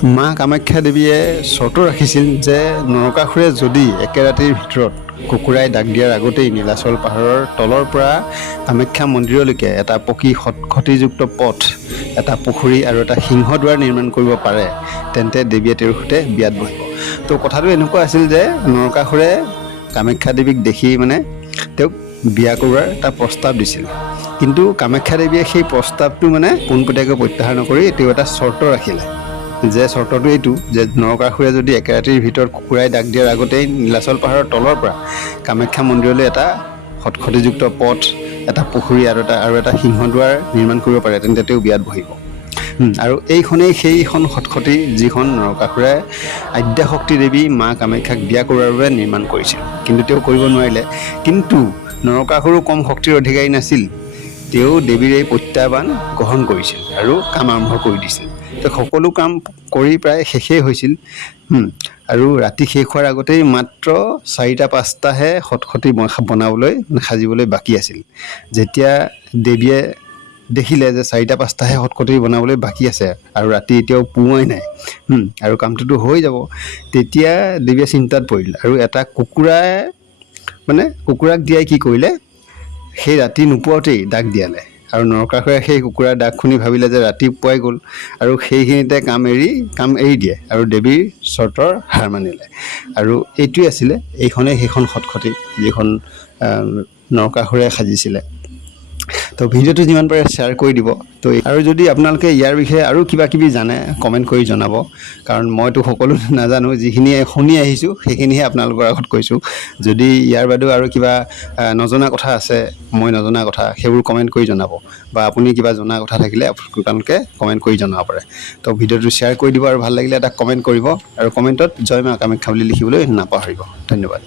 মা কামাখ্যা দেৱীয়ে চৰ্ত ৰাখিছিল যে নৰকাসুৰে যদি একে ৰাতিৰ ভিতৰত কুকুৰাই ডাক দিয়াৰ আগতেই নীলাচল পাহাৰৰ তলৰ পৰা কামাখ্যা মন্দিৰলৈকে এটা পকী খটখটিযুক্ত পথ, এটা পুখুৰী আৰু এটা সিংহদ্বাৰ নিৰ্মাণ কৰিব পাৰে, তেন্তে দেৱীয়ে তেওঁৰ সৈতে বিয়াত বহিব। তো কথাটো এনেকুৱা আছিল যে নৰকাসুৰে কামাখ্যা দেৱীক দেখি তেওঁক বিয়া কৰোৱাৰ এটা প্ৰস্তাৱ দিছিল। কিন্তু কামাখ্যা দেৱীয়ে সেই প্ৰস্তাৱটো পোনপটীয়াকৈ প্ৰত্যাহাৰ নকৰি তেওঁ এটা চৰ্ত ৰাখিলে, যে চৰ্তটো এইটো যে নৰকাসুৰে যদি একে ৰাতিৰ ভিতৰত কুকুৰাই ডাক দিয়াৰ আগতেই নীলাচল পাহাৰৰ তলৰ পৰা কামাখ্যা মন্দিৰলৈ এটা খটখটিযুক্ত পথ, এটা পুখুৰী আৰু এটা সিংহদ্বাৰ নিৰ্মাণ কৰিব পাৰে, তেন্তে তেওঁ বিয়াত বহিব। আৰু এইখনেই সেইখন খটখটি যিখন নৰকাসুৰে আদ্যাশক্তি দেৱী মা কামাখ্যাক বিয়া কৰোৱাৰ বাবে নিৰ্মাণ কৰিছিল। কিন্তু তেওঁ কৰিব নোৱাৰিলে। কিন্তু নৰকাসুৰো কম শক্তিৰ অধিকাৰী নাছিল। তেওঁ দেৱীৰ এই প্ৰত্যাহ্বান গ্ৰহণ কৰিছিল আৰু কাম আৰম্ভ কৰি দিছিল। তেওঁ সকলো কাম কৰি প্ৰায় শেষেই হৈছিল। আৰু ৰাতি শেষ হোৱাৰ আগতেই মাত্ৰ 4-5টাহে খটখটি বনাবলৈ সাজিবলৈ বাকী আছিল। যেতিয়া দেৱীয়ে দেখিলে যে 4-5টাহে খটখটি বনাবলৈ বাকী আছে আৰু ৰাতি এতিয়াও পুৱাই নাই আৰু কামটোতো হৈ যাব, তেতিয়া দেৱীয়ে চিন্তাত পৰিল আৰু এটা কুকুৰাক দিয়াই কি কৰিলে, সেই ৰাতি নোপোৱাতেই ডাক দিয়ালে। আৰু নৰকাসুৰে সেই কুকুৰাৰ ডাক শুনি ভাবিলে যে ৰাতি পুৱাই গ'ল আৰু সেইখিনিতে কাম এৰি দিয়ে আৰু দেৱীৰ চৰ্তৰ হাৰ মানিলে। আৰু এইটোৱে আছিলে এইখনেই সেইখন খটখটি যিখন নৰকাসুৰে সাজিছিলে। তো ভিডিঅ'টো যিমান পাৰে শ্বেয়াৰ কৰি দিব। তো আৰু যদি আপোনালোকে ইয়াৰ বিষয়ে আৰু কিবা কিবি জানে কমেণ্ট কৰি জনাব, কাৰণ মইতো সকলো নাজানো, যিখিনি শুনি আহিছোঁ সেইখিনিহে আপোনালোকৰ আগত কৈছোঁ। যদি ইয়াৰ বাদেও আৰু কিবা নজনা কথা আছে, মই নজনা কথা, সেইবোৰ কমেণ্ট কৰি জনাব, বা আপুনি কিবা জনা কথা থাকিলে আপোনালোকে কমেণ্ট কৰি জনাব পাৰে। তো ভিডিঅ'টো শ্বেয়াৰ কৰি দিব আৰু ভাল লাগিলে এটা কমেণ্ট কৰিব, আৰু কমেণ্টত জয় মা কামাখ্যা বুলি লিখিবলৈ নাপাহৰিব। ধন্যবাদ।